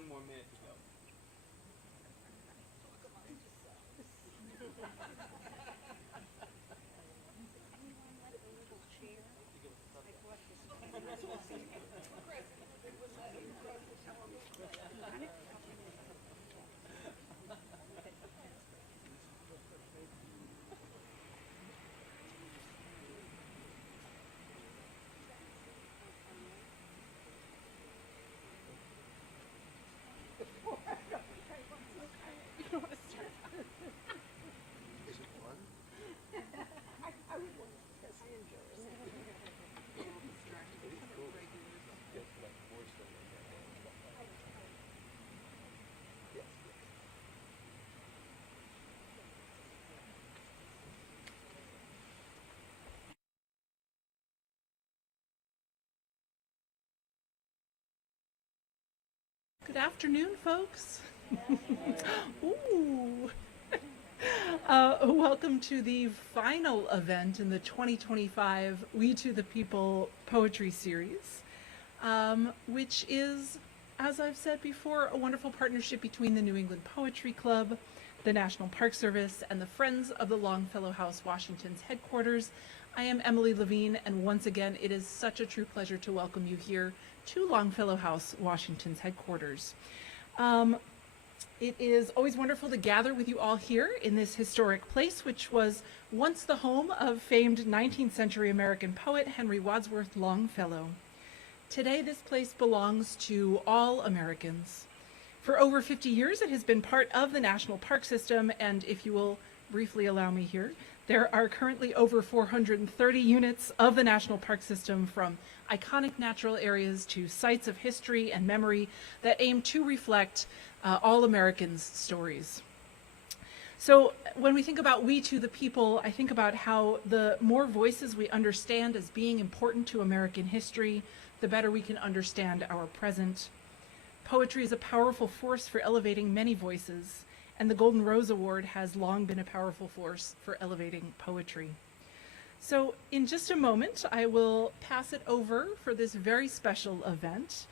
one more minute to go. Good afternoon, folks. Ooh. Welcome to the final event in the 2025 We to the People Poetry Series, which is, as I've said before, a wonderful partnership between the New England Poetry Club, the National Park Service, and the Friends of the Longfellow House, Washington's headquarters. I am Emily Levine, and once again, it is such a true pleasure to welcome you here to Longfellow House, Washington's headquarters. It is always wonderful to gather with you all here in this historic place, which was once the home of famed 19th century American poet Henry Wadsworth Longfellow. Today, this place belongs to all Americans. For over 50 years, it has been part of the National Park System, and if you will briefly allow me here, there are currently over 430 units of the National Park System, from iconic natural areas to sites of history and memory that aim to reflect all Americans' stories. So when we think about We to the People, I think about how the more voices we understand as being important to American history, the better we can understand our present. Poetry is a powerful force for elevating many voices, and the Golden Rose Award has long been a powerful force for elevating poetry. So in just a moment, I will pass it over for this very special event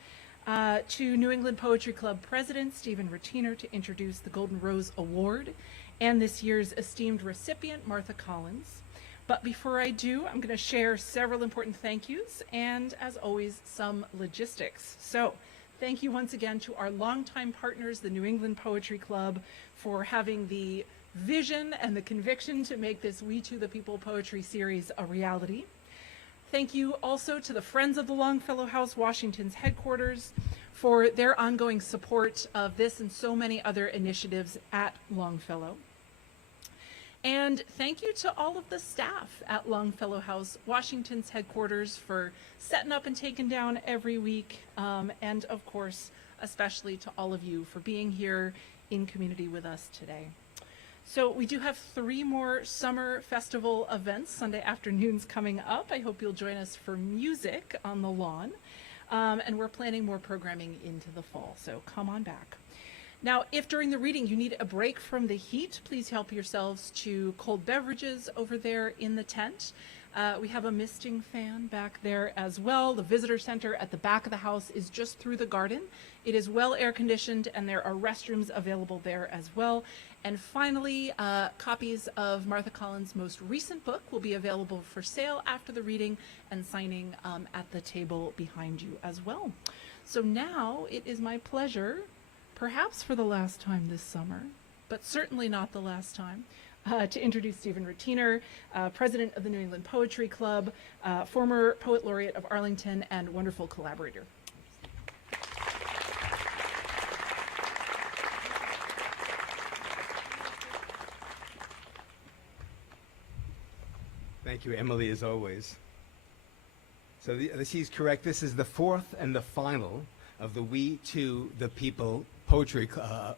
to New England Poetry Club President Stephen Rettiner to introduce the Golden Rose Award and this year's esteemed recipient, Martha Collins. But before I do, I'm going to share several important thank yous and, as always, some logistics. So thank you once again to our longtime partners, the New England Poetry Club, for having the vision and the conviction to make this We to the People Poetry Series a reality. Thank you also to the Friends of the Longfellow House, Washington's headquarters, for their ongoing support of this and so many other initiatives at Longfellow. And thank you to all of the staff at Longfellow House, Washington's headquarters, for setting up and taking down every week. And of course, especially to all of you for being here in community with us today. So we do have 3 more summer festival events, Sunday afternoons coming up. I hope you'll join us for music on the lawn. And we're planning more programming into the fall, so come on back. Now, if during the reading you need a break from the heat, please help yourselves to cold beverages over there in the tent. We have a misting fan back there as well. The visitor center at the back of the house is just through the garden. It is well air conditioned, and there are restrooms available there as well. And finally, copies of Martha Collins' most recent book will be available for sale after the reading and signing at the table behind you as well. So now it is my pleasure, perhaps for the last time this summer, but certainly not the last time, to introduce Stephen Rettiner, president of the New England Poetry Club, former poet laureate of Arlington, and wonderful collaborator. Thank you, Emily, as always. So she's correct. This is the 4th and the final of the We to the People poetry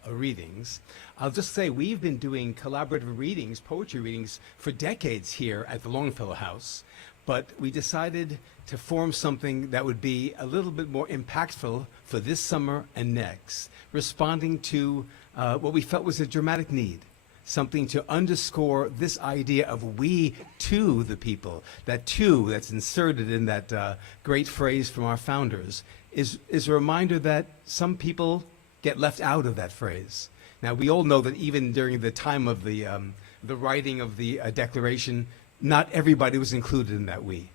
readings. I'll just say we've been doing collaborative readings, poetry readings, for decades here at the Longfellow House, but we decided to form something that would be a little bit more impactful for this summer and next, responding to what we felt was a dramatic need. Something to underscore this idea of we to the people. That to that's inserted in that great phrase from our founders is a reminder that some people get left out of that phrase. Now, we all know that even during the time of the writing of the Declaration, not everybody was included in that we.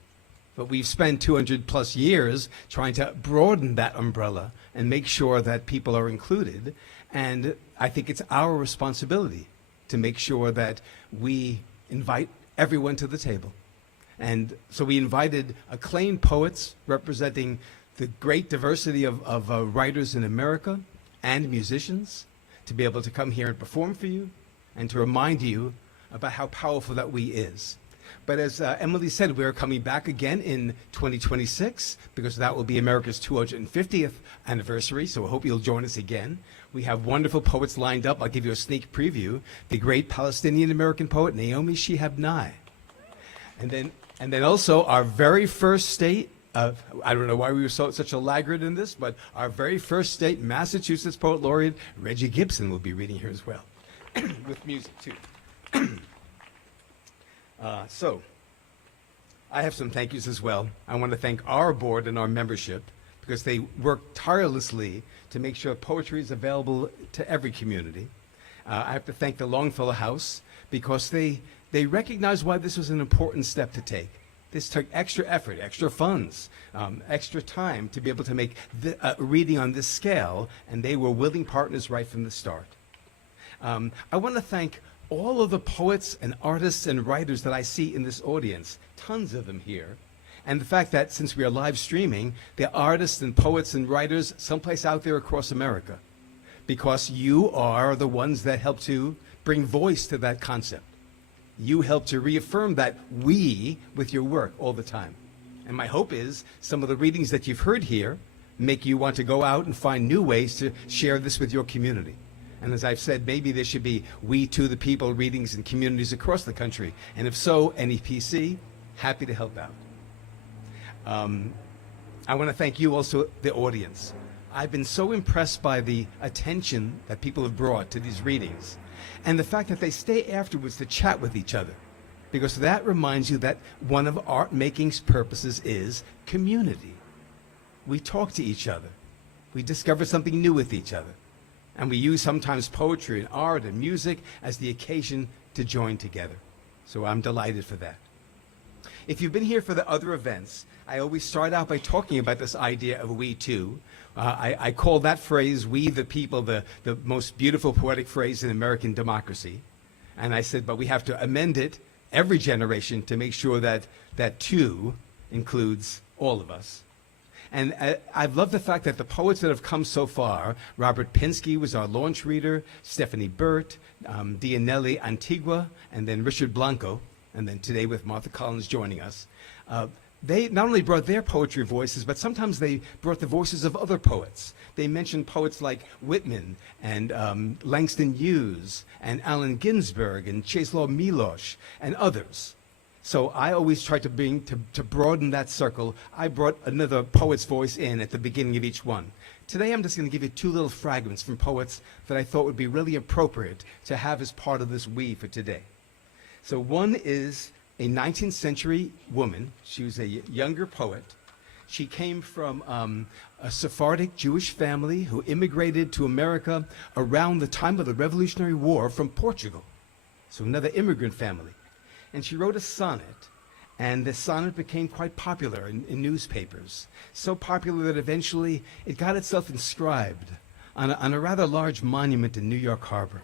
But we've spent 200 plus years trying to broaden that umbrella and make sure that people are included. And I think it's our responsibility to make sure that we invite everyone to the table. And so we invited acclaimed poets representing the great diversity of writers in America and musicians to be able to come here and perform for you and to remind you about how powerful that we is. But as Emily said, we're coming back again in 2026 because that will be America's 250th anniversary, so I hope you'll join us again. We have wonderful poets lined up. I'll give you a sneak preview. The great Palestinian-American poet Naomi Shihab Nye. And then also our very first state, I don't know why we were such a laggard in this, but our very first state, Massachusetts Poet Laureate Reggie Gibson will be reading here as well, with music too. So, I have some thank yous as well. I want to thank our board and our membership because they work tirelessly to make sure poetry is available to every community. I have to thank the Longfellow House because they recognize why this was an important step to take. This took extra effort, extra funds, extra time to be able to make a reading on this scale, and they were willing partners right from the start. I want to thank all of the poets and artists and writers that I see in this audience, tons of them here, and the fact that since we are live streaming, there are artists and poets and writers someplace out there across America, because you are the ones that help to bring voice to that concept. You help to reaffirm that we with your work all the time. And my hope is some of the readings that you've heard here make you want to go out and find new ways to share this with your community. And as I've said, maybe there should be We to the People readings in communities across the country. And if so, NEPC, happy to help out. I want to thank you also, the audience. I've been so impressed by the attention that people have brought to these readings and the fact that they stay afterwards to chat with each other, because that reminds you that one of art making's purposes is community. We talk to each other. We discover something new with each other. And we use sometimes poetry and art and music as the occasion to join together. So I'm delighted for that. If you've been here for the other events, I always start out by talking about this idea of we too. I call that phrase, we the people, the most beautiful poetic phrase in American democracy. And I said, but we have to amend it every generation to make sure that that too includes all of us. And I've loved the fact that the poets that have come so far, Robert Pinsky was our launch reader, Stephanie Burt, Dianelli Antigua, and then Richard Blanco, and then today with Martha Collins joining us. They not only brought their poetry voices, but sometimes they brought the voices of other poets. They mentioned poets like Whitman and Langston Hughes and Allen Ginsberg and Czeslaw Milosz and others. So I always try to bring, to broaden that circle, I brought another poet's voice in at the beginning of each one. Today I'm just going to give you two little fragments from poets that I thought would be really appropriate to have as part of this we for today. So one is a 19th century woman. She was a younger poet. She came from a Sephardic Jewish family who immigrated to America around the time of the Revolutionary War from Portugal. So another immigrant family. And she wrote a sonnet, and the sonnet became quite popular in newspapers. So popular that eventually it got itself inscribed on a rather large monument in New York Harbor.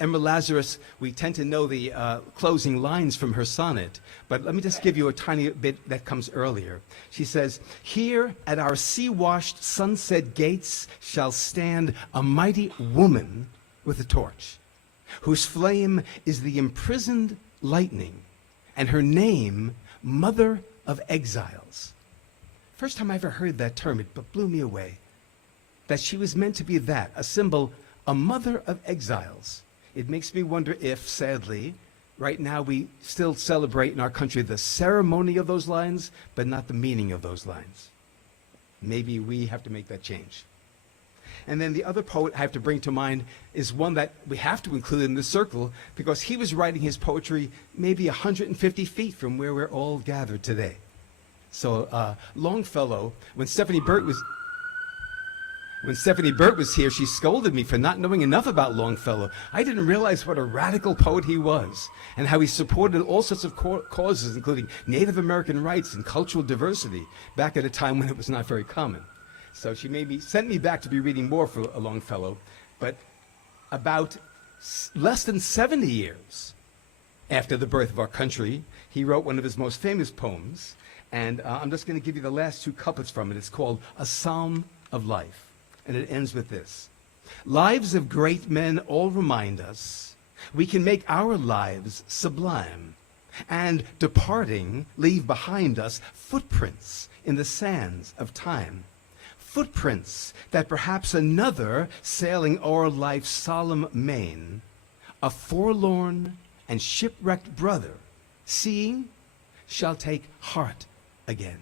Emma Lazarus, we tend to know the closing lines from her sonnet, but let me just give you a tiny bit that comes earlier. She says, "Here at our sea-washed sunset gates shall stand a mighty woman with a torch, whose flame is the imprisoned lightning, and her name, Mother of Exiles." First time I ever heard that term, it blew me away. That she was meant to be that, a symbol, a mother of exiles. It makes me wonder if, sadly, right now we still celebrate in our country the ceremony of those lines, but not the meaning of those lines. Maybe we have to make that change. And then the other poet I have to bring to mind is one that we have to include in this circle because he was writing his poetry maybe 150 feet from where we're all gathered today. So Longfellow, when Stephanie Burt was... When Stephanie Burt was here, she scolded me for not knowing enough about Longfellow. I didn't realize what a radical poet he was and how he supported all sorts of causes, including Native American rights and cultural diversity, back at a time when it was not very common. So she sent me back to be reading more for Longfellow, but about less than 70 years after the birth of our country, he wrote one of his most famous poems, and I'm just going to give you the last two couplets from it. It's called A Psalm of Life. And it ends with this. Lives of great men all remind us we can make our lives sublime, and departing leave behind us footprints in the sands of time. Footprints that perhaps another sailing o'er life's solemn main, a forlorn and shipwrecked brother, seeing, shall take heart again.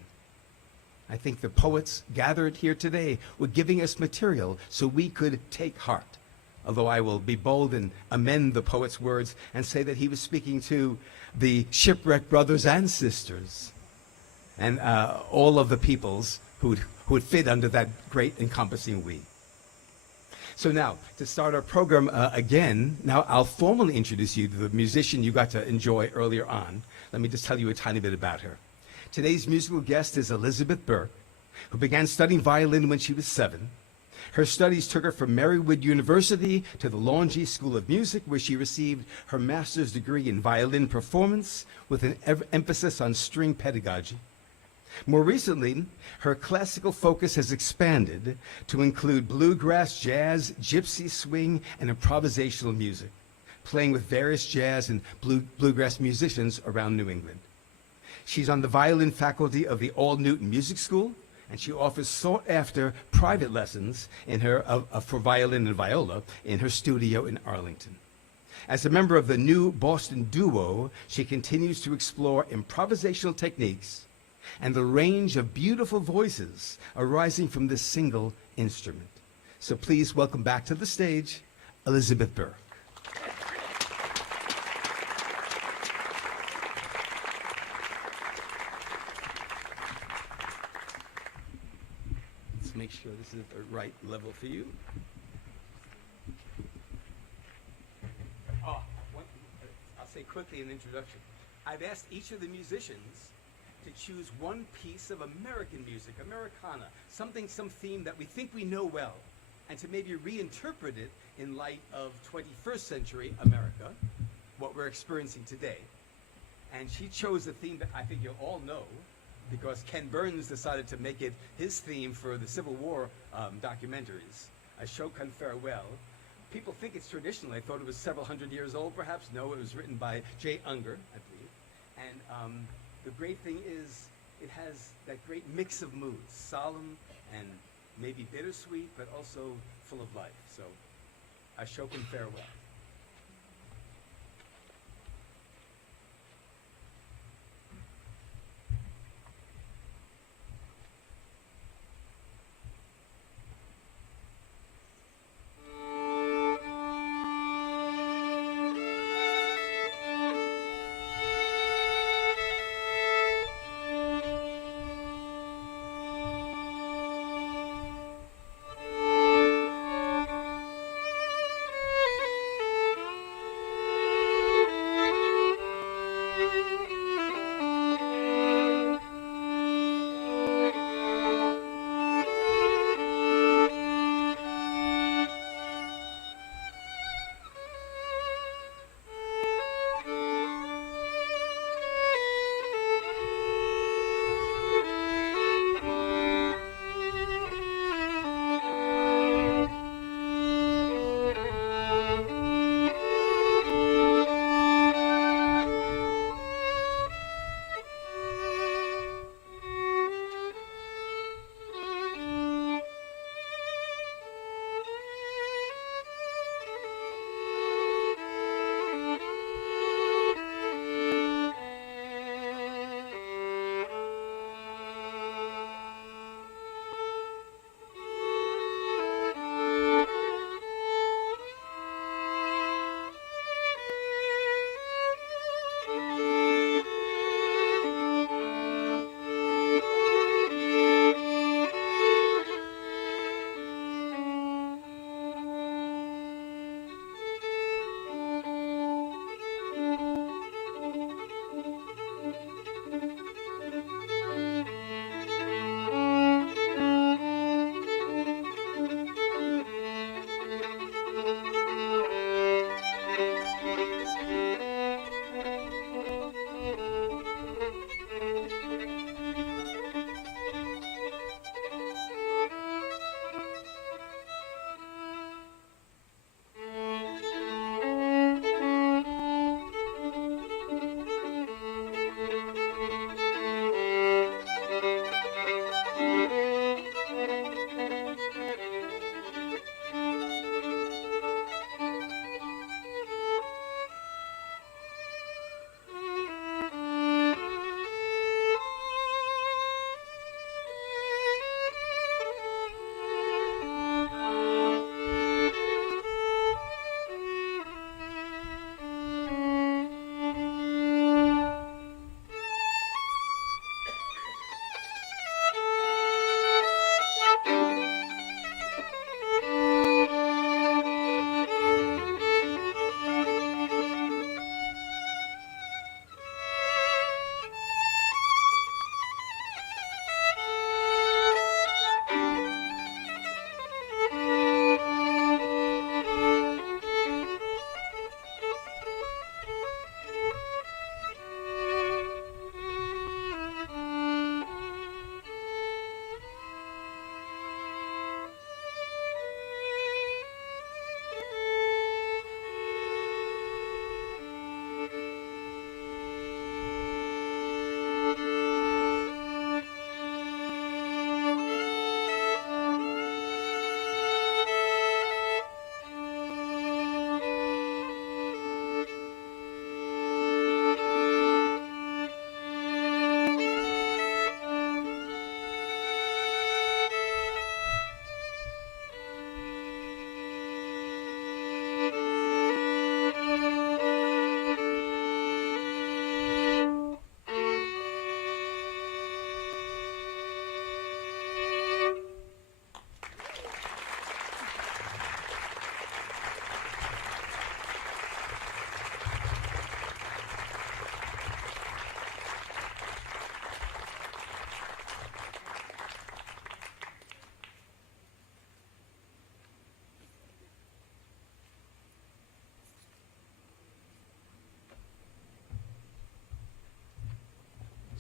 I think the poets gathered here today were giving us material so we could take heart. Although I will be bold and amend the poet's words and say that he was speaking to the shipwrecked brothers and sisters and all of the peoples who would fit under that great encompassing we. So now, to start our program again, now I'll formally introduce you to the musician you got to enjoy earlier on. Let me just tell you a tiny bit about her. Today's musical guest is Elizabeth Burke, who began studying violin when she was 7. Her studies took her from Marywood University to the Longy School of Music, where she received her master's degree in violin performance with an emphasis on string pedagogy. More recently, her classical focus has expanded to include bluegrass, jazz, gypsy swing, and improvisational music, playing with various jazz and bluegrass musicians around New England. She's on the violin faculty of the All Newton Music School, and she offers sought-after private lessons for violin and viola in her studio in Arlington. As a member of the new Boston duo, she continues to explore improvisational techniques and the range of beautiful voices arising from this single instrument. So please welcome back to the stage, Elizabeth Burke. Make sure this is at the right level for you. I'll say quickly in introduction. I've asked each of the musicians to choose one piece of American music, Americana, some theme that we think we know well, and to maybe reinterpret it in light of 21st century America, what we're experiencing today. And she chose a theme that I think you'll all know, because Ken Burns decided to make it his theme for the Civil War documentaries, A Shokan Farewell. People think it's traditional. I thought it was several hundred years old, perhaps. No, it was written by J. Unger, I believe. And the great thing is it has that great mix of moods, solemn and maybe bittersweet, but also full of life. So, A Shokan Farewell.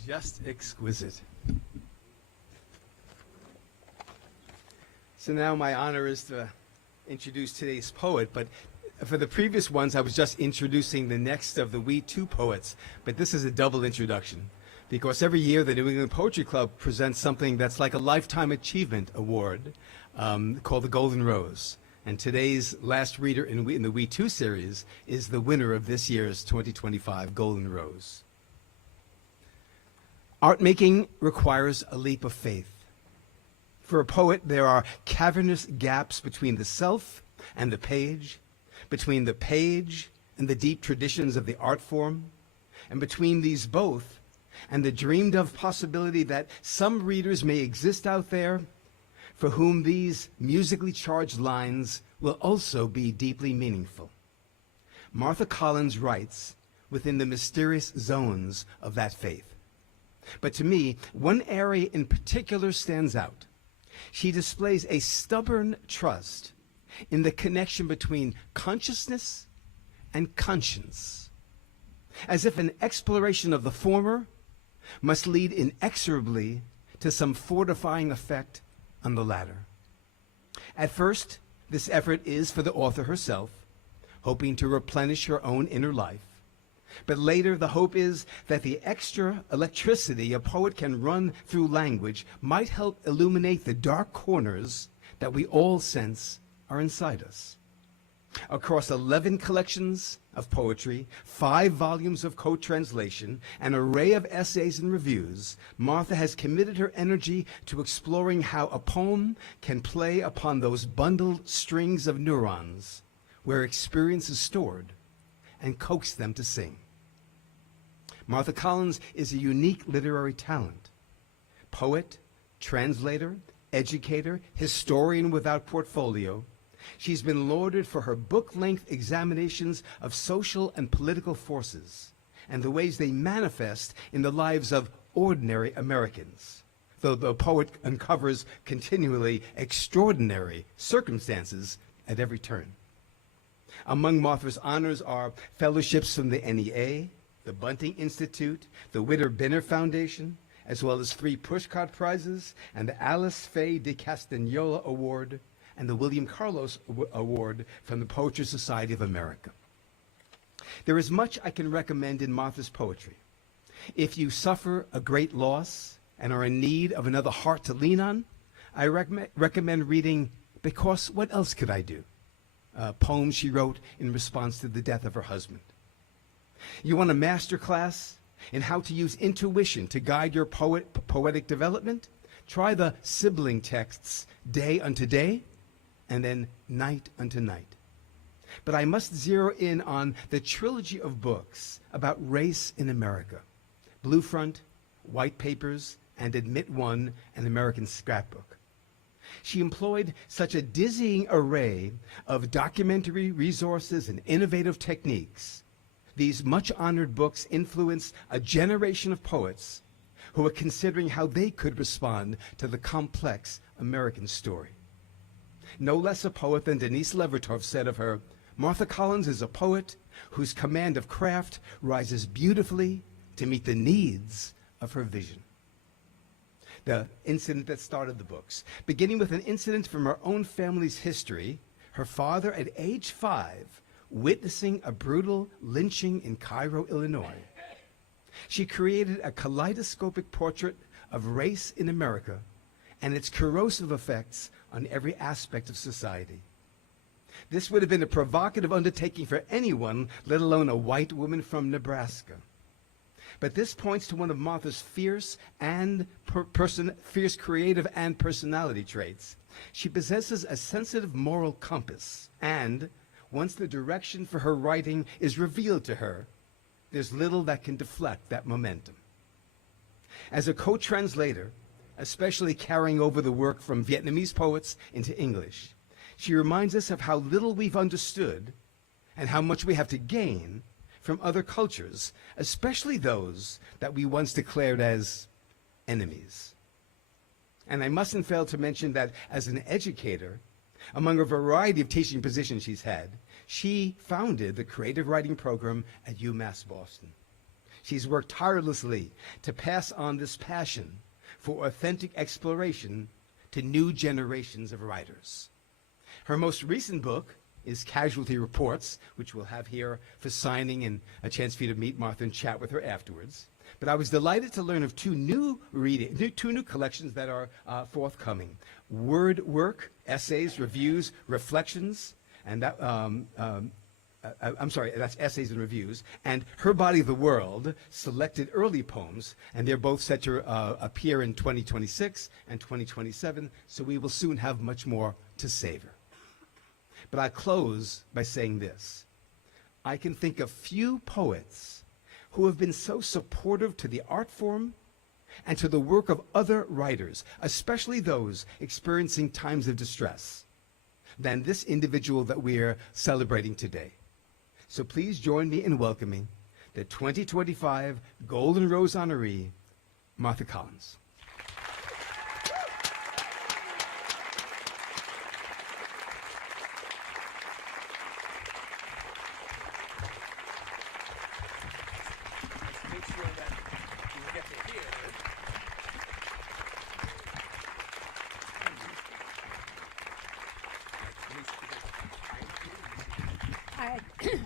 Just exquisite. So now my honor is to introduce today's poet, but for the previous ones, I was just introducing the next of the We Two poets, but this is a double introduction, because every year the New England Poetry Club presents something that's like a Lifetime Achievement Award called the Golden Rose. And today's last reader in the We Two series is the winner of this year's 2025 Golden Rose. Art making requires a leap of faith. For a poet, there are cavernous gaps between the self and the page, between the page and the deep traditions of the art form, and between these both and the dreamed of possibility that some readers may exist out there for whom these musically charged lines will also be deeply meaningful. Martha Collins writes within the mysterious zones of that faith. But to me, one area in particular stands out. She displays a stubborn trust in the connection between consciousness and conscience, as if an exploration of the former must lead inexorably to some fortifying effect on the latter. At first, this effort is for the author herself, hoping to replenish her own inner life. But later, the hope is that the extra electricity a poet can run through language might help illuminate the dark corners that we all sense are inside us. Across 11 collections of poetry, 5 volumes of co-translation, an array of essays and reviews, Martha has committed her energy to exploring how a poem can play upon those bundled strings of neurons where experience is stored and coax them to sing. Martha Collins is a unique literary talent. Poet, translator, educator, historian without portfolio, she's been lauded for her book-length examinations of social and political forces and the ways they manifest in the lives of ordinary Americans, though the poet uncovers continually extraordinary circumstances at every turn. Among Martha's honors are fellowships from the NEA, the Bunting Institute, the Witter Benner Foundation, as well as 3 Pushcart Prizes and the Alice Faye de Castagnola Award and the William Carlos Award from the Poetry Society of America. There is much I can recommend in Martha's poetry. If you suffer a great loss and are in need of another heart to lean on, I recommend reading Because What Else Could I Do? A poem she wrote in response to the death of her husband. You want a master class in how to use intuition to guide your poetic development? Try the sibling texts Day Unto Day and then Night Unto Night. But I must zero in on the trilogy of books about race in America: Blue Front, White Papers, and Admit One, an American Scrapbook. She employed such a dizzying array of documentary resources and innovative techniques. These much-honored books influenced a generation of poets who were considering how they could respond to the complex American story. No less a poet than Denise Levertov said of her, Martha Collins is a poet whose command of craft rises beautifully to meet the needs of her vision. The incident that started the books, beginning with an incident from her own family's history, her father at age 5 witnessing a brutal lynching in Cairo, Illinois. She created a kaleidoscopic portrait of race in America and its corrosive effects on every aspect of society. This would have been a provocative undertaking for anyone, let alone a white woman from Nebraska. But this points to one of Martha's fierce creative and personality traits. She possesses a sensitive moral compass, and once the direction for her writing is revealed to her, there's little that can deflect that momentum. As a co-translator, especially carrying over the work from Vietnamese poets into English, she reminds us of how little we've understood and how much we have to gain from other cultures, especially those that we once declared as enemies. And I mustn't fail to mention that as an educator, among a variety of teaching positions she's had, she founded the creative writing program at UMass Boston. She's worked tirelessly to pass on this passion for authentic exploration to new generations of writers. Her most recent book is Casualty Reports, which we'll have here for signing and a chance for you to meet Martha and chat with her afterwards. But I was delighted to learn of two new collections that are forthcoming. Word work, essays, reviews, reflections, and that, I'm sorry, that's essays and reviews, and Her Body, the World, selected early poems, and they're both set to appear in 2026 and 2027, so we will soon have much more to savor. But I close by saying this. I can think of few poets who have been so supportive to the art form and to the work of other writers, especially those experiencing times of distress, than this individual that we're celebrating today. So please join me in welcoming the 2025 Golden Rose honoree, Martha Collins.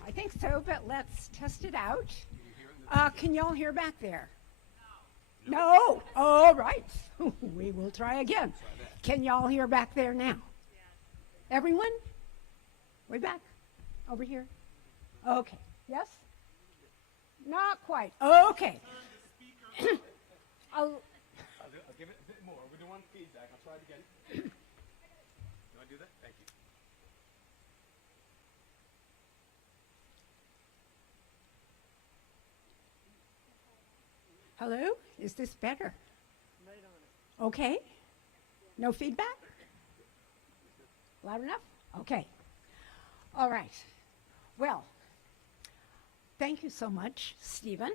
I think so, but let's test it out. Can y'all hear back there? No. All right. We will try again. Can y'all hear back there now? Everyone? Way back? Over here? Okay. Yes? Not quite. Okay. I'll give it a bit more. We're doing feedback. I'll try it again. You want to do that? Thank you. Hello? Is this better? Okay. No feedback? Loud enough? Okay. All right. Well, thank you so much, Stephen.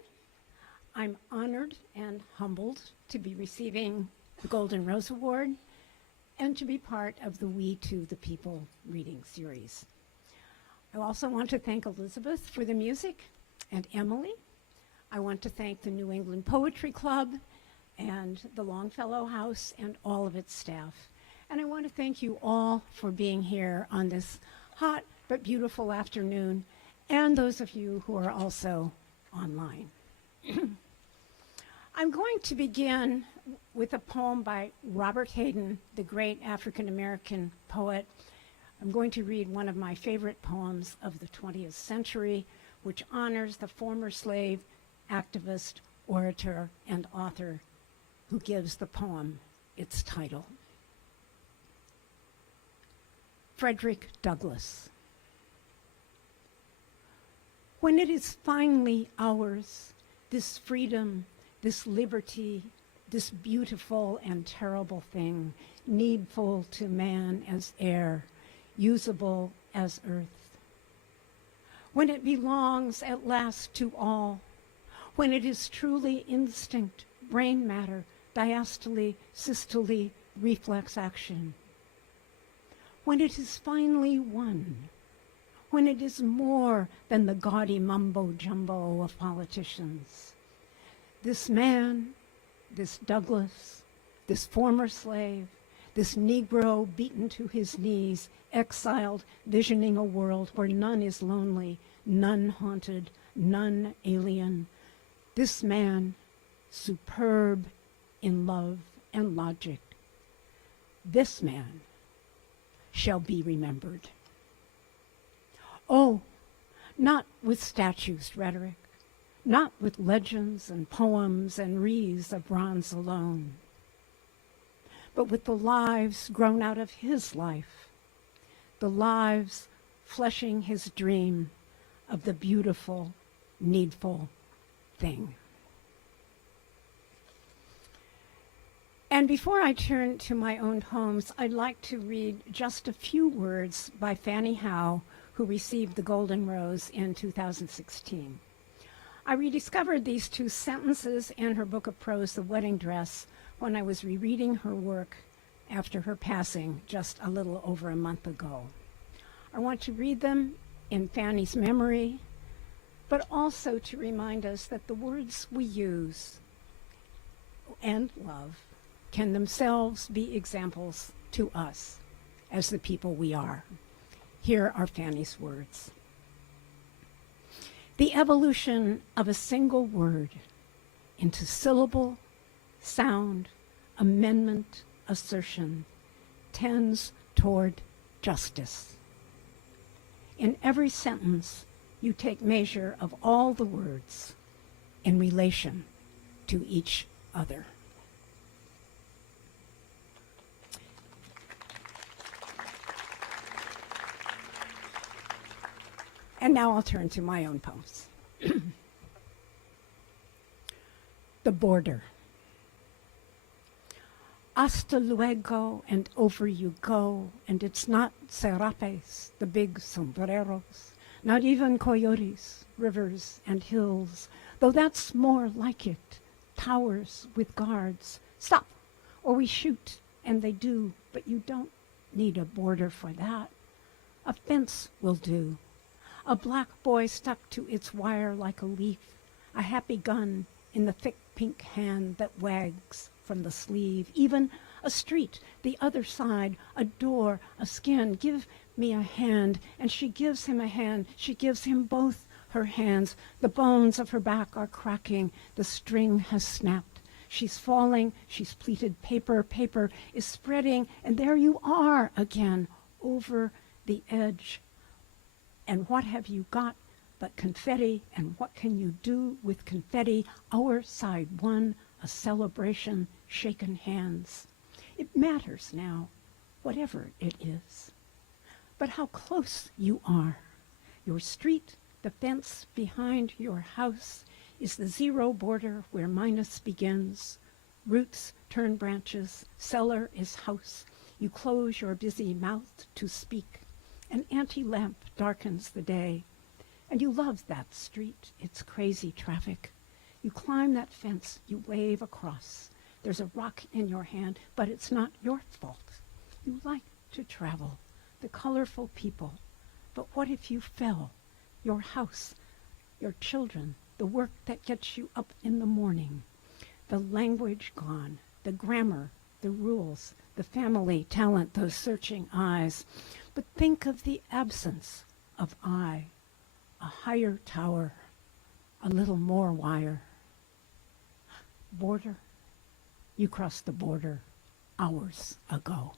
I'm honored and humbled to be receiving the Golden Rose Award and to be part of the We to the People reading series. I also want to thank Elizabeth for the music and Emily. I want to thank the New England Poetry Club and the Longfellow House and all of its staff. And I want to thank you all for being here on this hot but beautiful afternoon, and those of you who are also online. I'm going to begin with a poem by Robert Hayden, the great African-American poet. I'm going to read one of my favorite poems of the 20th century, which honors the former slave, activist, orator, and author who gives the poem its title. Frederick Douglass. When it is finally ours, this freedom, this liberty, this beautiful and terrible thing, needful to man as air, usable as earth. When it belongs at last to all, when it is truly instinct, brain matter, diastole, systole, reflex action. When it is finally one, when it is more than the gaudy mumbo-jumbo of politicians. This man, this Douglass, this former slave, this Negro beaten to his knees, exiled, visioning a world where none is lonely, none haunted, none alien. This man, superb in love and logic, this man shall be remembered. Oh, not with statues, rhetoric, not with legends and poems and wreaths of bronze alone, but with the lives grown out of his life, the lives fleshing his dream of the beautiful, needful thing. And before I turn to my own poems, I'd like to read just a few words by Fannie Howe, who received the Golden Rose in 2016. I rediscovered these two sentences in her book of prose, The Wedding Dress, when I was rereading her work after her passing just a little over a month ago. I want to read them in Fannie's memory, but also to remind us that the words we use and love can themselves be examples to us as the people we are. Here are Fanny's words. The evolution of a single word into syllable, sound, amendment, assertion tends toward justice. In every sentence, you take measure of all the words in relation to each other. And now I'll turn to my own poems. The Border. Hasta luego, and over you go, and it's not serapes, the big sombreros, not even coyotes, rivers and hills, though that's more like it, towers with guards. Stop, or we shoot, and they do, but you don't need a border for that. A fence will do. A black boy stuck to its wire like a leaf, a happy gun in the thick pink hand that wags from the sleeve. Even a street, the other side, a door, a skin. Give me a hand. And she gives him a hand. She gives him both her hands. The bones of her back are cracking. The string has snapped. She's falling. She's pleated paper. Paper is spreading. And there you are again, over the edge. And what have you got but confetti? And what can you do with confetti? Our side won, a celebration, shaken hands. It matters now, whatever it is. But how close you are. Your street, the fence behind your house, is the zero border where minus begins. Roots turn branches, cellar is house. You close your busy mouth to speak. An anti-lamp darkens the day. And you love that street, its crazy traffic. You climb that fence, you wave across. There's a rock in your hand, but it's not your fault. You like to travel, the colorful people. But what if you fell? Your house, your children, the work that gets you up in the morning. The language gone, the grammar, the rules, the family talent, those searching eyes. But think of the absence of I, a higher tower, a little more wire. Border, you crossed the border hours ago.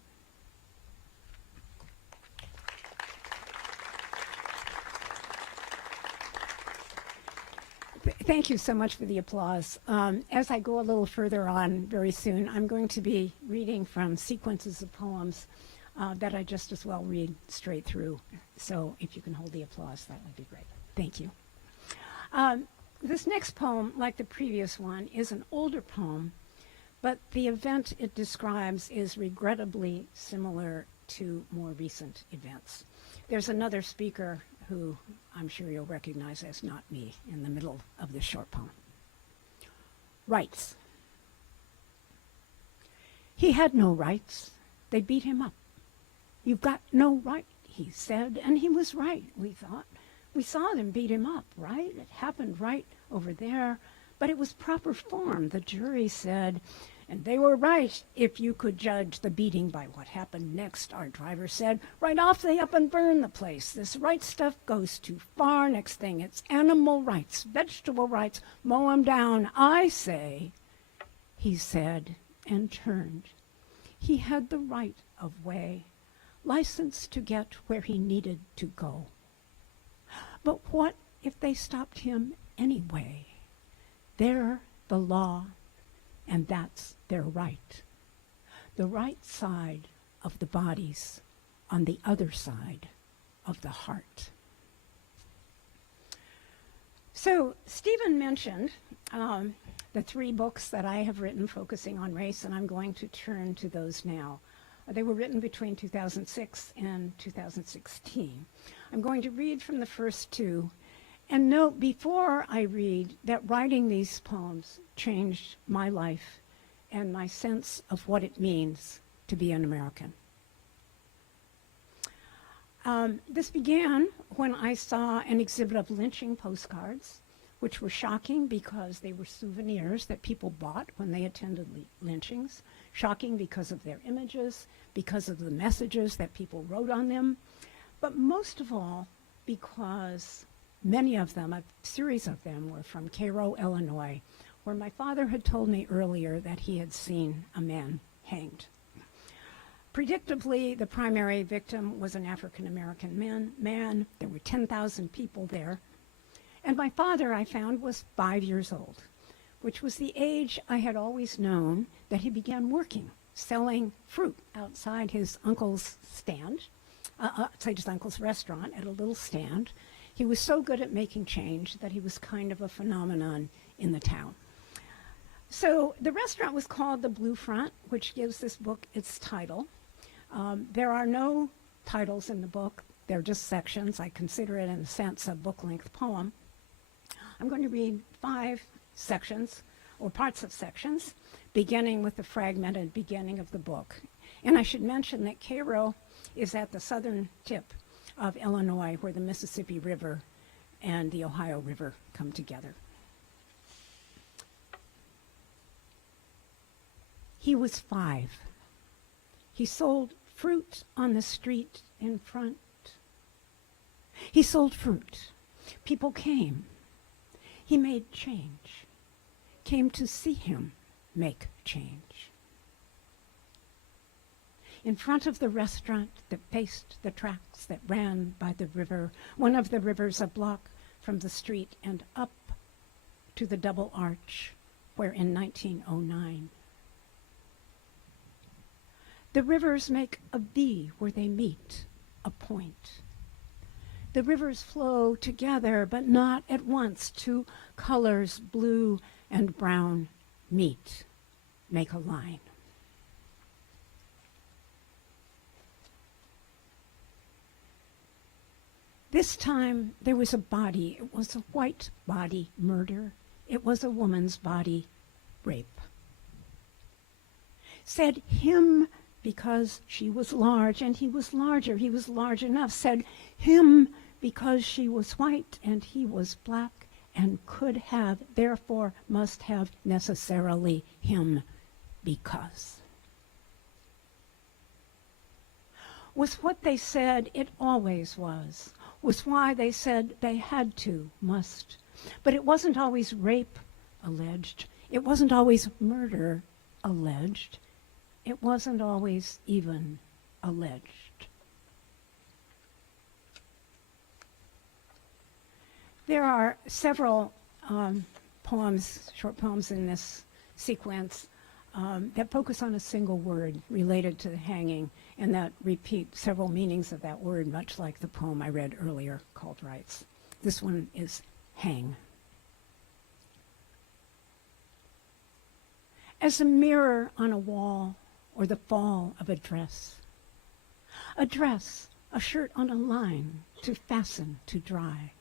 Thank you so much for the applause. As I go a little further on very soon, I'm going to be reading from sequences of poems that I just as well read straight through. So if you can hold the applause, that would be great. Thank you. This next poem, like the previous one, is an older poem, but the event it describes is regrettably similar to more recent events. There's another speaker who I'm sure you'll recognize as not me in the middle of this short poem. Rights. He had no rights. They beat him up. You've got no right, he said, and he was right, we thought. We saw them beat him up, right? It happened right over there, but it was proper form, the jury said. And they were right if you could judge the beating by what happened next, our driver said. Right off they up and burn the place. This right stuff goes too far. Next thing, it's animal rights, vegetable rights, mow 'em down, I say, he said, and turned. He had the right of way, license to get where he needed to go. But what if they stopped him anyway? They're the law, and that's their right. The right side of the bodies on the other side of the heart. So Stephen mentioned the 3 books that I have written focusing on race, and I'm going to turn to those now. They were written between 2006 and 2016. I'm going to read from the first 2, and note before I read that writing these poems changed my life and my sense of what it means to be an American. This began when I saw an exhibit of lynching postcards, which were shocking because they were souvenirs that people bought when they attended lynchings, shocking because of their images, because of the messages that people wrote on them, but most of all because many of them, a series of them, were from Cairo, Illinois, where my father had told me earlier that he had seen a man hanged. Predictably, the primary victim was an African-American man. There were 10,000 people there. And my father, I found, was 5 years old, which was the age I had always known that he began working, selling fruit outside his uncle's stand, outside his uncle's restaurant at a little stand. He was so good at making change that he was kind of a phenomenon in the town. So the restaurant was called the Blue Front, which gives this book its title. There are no titles in the book. They're just sections. I consider it, in a sense, a book-length poem. I'm going to read 5 sections, or parts of sections, beginning with the fragmented beginning of the book. And I should mention that Cairo is at the southern tip of Illinois, where the Mississippi River and the Ohio River come together. He was 5. He sold fruit on the street in front. He sold fruit. People came. He made change, came to see him make change. In front of the restaurant that faced the tracks that ran by the river, one of the rivers a block from the street and up to the double arch, where in 1909, the rivers make a V where they meet, a point. The rivers flow together, but not at once. 2 colors, blue and brown, meet, make a line. This time there was a body. It was a white body murder. It was a woman's body rape. Said him because she was large and he was larger. He was large enough. Said him because she was white and he was black and could have, therefore must have necessarily him because. Was what they said it always was. Was why they said they had to, must. But it wasn't always rape alleged. It wasn't always murder alleged. It wasn't always even alleged. There are several poems, short poems in this sequence that focus on a single word related to the hanging and that repeat several meanings of that word, much like the poem I read earlier called Rights. This one is hang. As a mirror on a wall, or the fall of a dress, a shirt on a line to fasten to dry.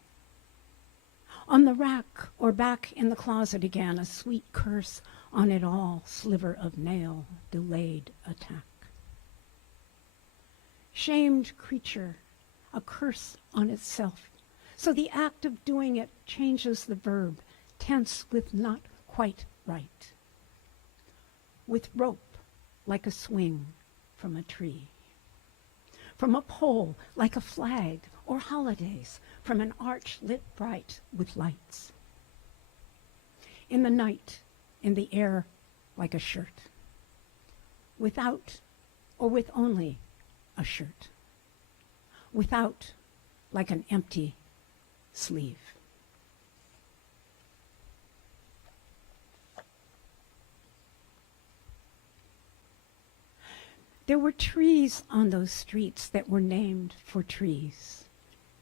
On the rack or back in the closet again, a sweet curse on it all, sliver of nail, delayed attack. Shamed creature, a curse on itself. So the act of doing it changes the verb, tense with not quite right. With rope, like a swing from a tree. From a pole, like a flag, or holidays, from an arch lit bright with lights. In the night, in the air, like a shirt. Without, or with only a shirt. Without, like an empty sleeve. There were trees on those streets that were named for trees.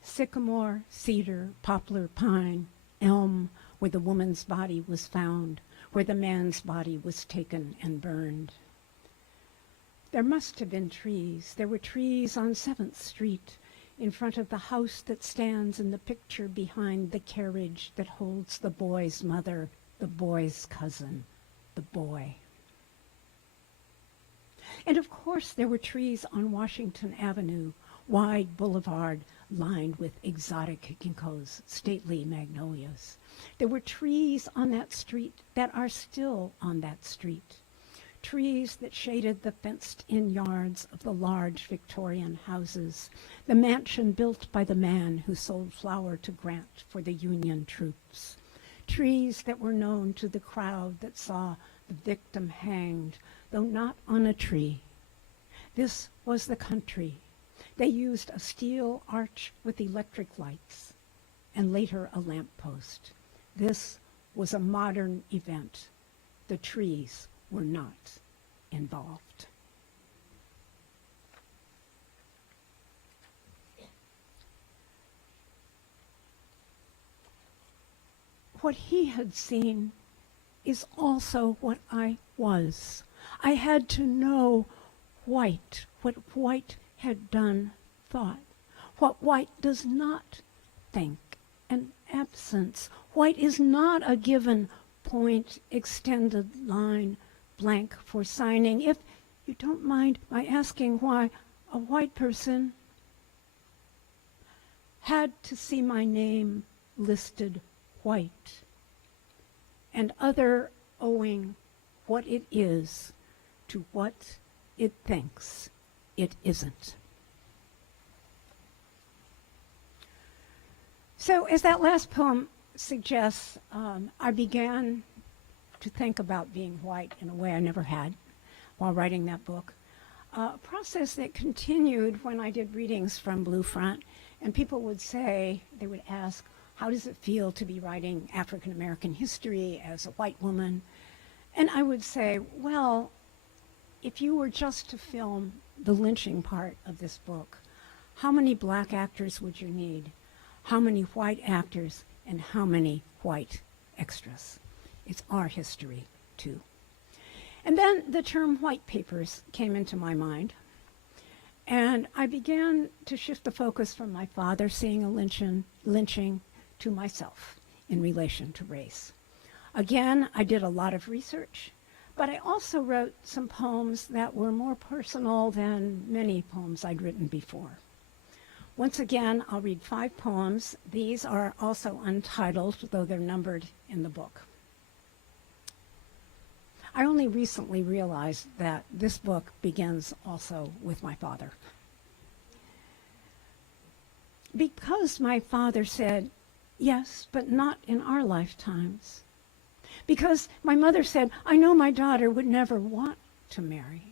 Sycamore, cedar, poplar, pine, elm, where the woman's body was found, where the man's body was taken and burned. There must have been trees. There were trees on 7th Street, in front of the house that stands in the picture behind the carriage that holds the boy's mother, the boy's cousin, the boy. And of course there were trees on Washington Avenue, wide boulevard lined with exotic ginkgos, stately magnolias. There were trees on that street that are still on that street. Trees that shaded the fenced-in yards of the large Victorian houses, the mansion built by the man who sold flour to Grant for the Union troops. Trees that were known to the crowd that saw the victim hanged, though not on a tree. This was the country. They used a steel arch with electric lights, and later a lamppost. This was a modern event. The trees were not involved. What he had seen is also what I was. I had to know white, what white had done, thought, what white does not think, an absence. White is not a given point, extended line, blank for signing. If you don't mind my asking why a white person had to see my name listed white, and other owing what it is to what it thinks it isn't. So as that last poem suggests, I began to think about being white in a way I never had while writing that book. A process that continued when I did readings from Blue Front, and people would say, they would ask, how does it feel to be writing African American history as a white woman? And I would say, well, if you were just to film the lynching part of this book, how many black actors would you need? How many white actors and how many white extras? It's our history, too. And then the term white papers came into my mind, and I began to shift the focus from my father seeing a lynching to myself in relation to race. Again, I did a lot of research, but I also wrote some poems that were more personal than many poems I'd written before. Once again, I'll read 5 poems. These are also untitled, though they're numbered in the book. I only recently realized that this book begins also with my father. Because my father said, yes, but not in our lifetimes. Because my mother said, I know my daughter would never want to marry.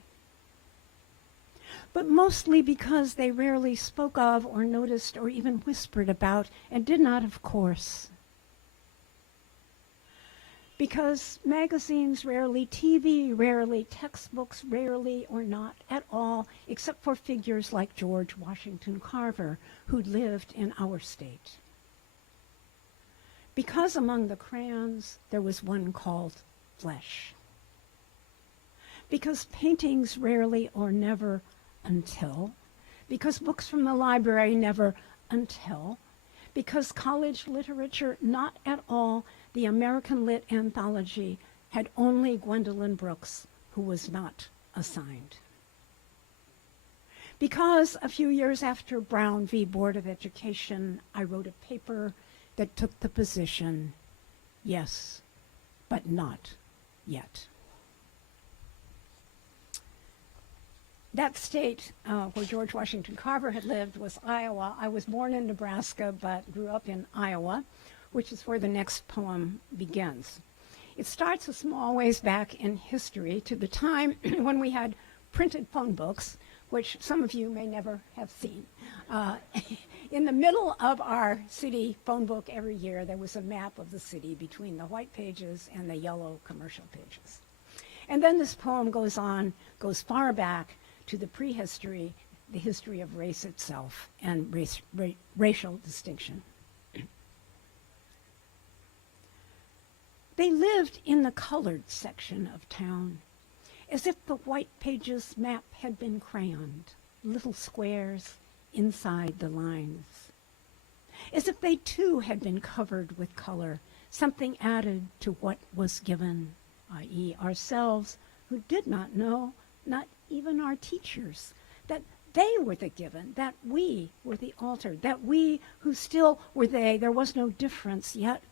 But mostly because they rarely spoke of or noticed or even whispered about, and did not, of course. Because magazines rarely, TV rarely, textbooks rarely or not at all, except for figures like George Washington Carver, who lived in our state. Because among the crayons there was one called Flesh. Because paintings rarely or never until. Because books from the library never until. Because college literature not at all. The American Lit Anthology had only Gwendolyn Brooks, who was not assigned. Because a few years after Brown v. Board of Education, I wrote a paper that took the position, yes, but not yet. That state where George Washington Carver had lived was Iowa. I was born in Nebraska, but grew up in Iowa, which is where the next poem begins. It starts a small ways back in history to the time when we had printed phone books, which some of you may never have seen. In the middle of our city phone book every year, there was a map of the city between the white pages and the yellow commercial pages. And then this poem goes on, goes far back to the prehistory, the history of race itself and racial distinction. They lived in the colored section of town, as if the white pages map had been crayoned, little squares inside the lines. As if they too had been covered with color, something added to what was given, i.e. ourselves, who did not know, not even our teachers, that they were the given, that we were the altered, that we who still were they, there was no difference, yet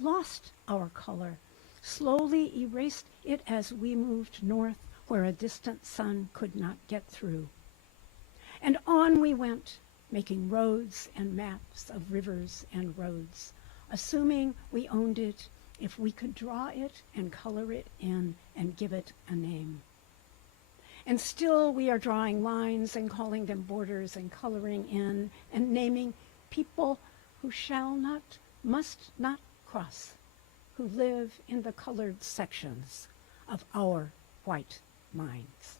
lost our color, slowly erased it as we moved north where a distant sun could not get through. And on we went, making roads and maps of rivers and roads, assuming we owned it if we could draw it and color it in and give it a name. And still we are drawing lines and calling them borders and coloring in and naming people who shall not, must not cross, who live in the colored sections of our white minds.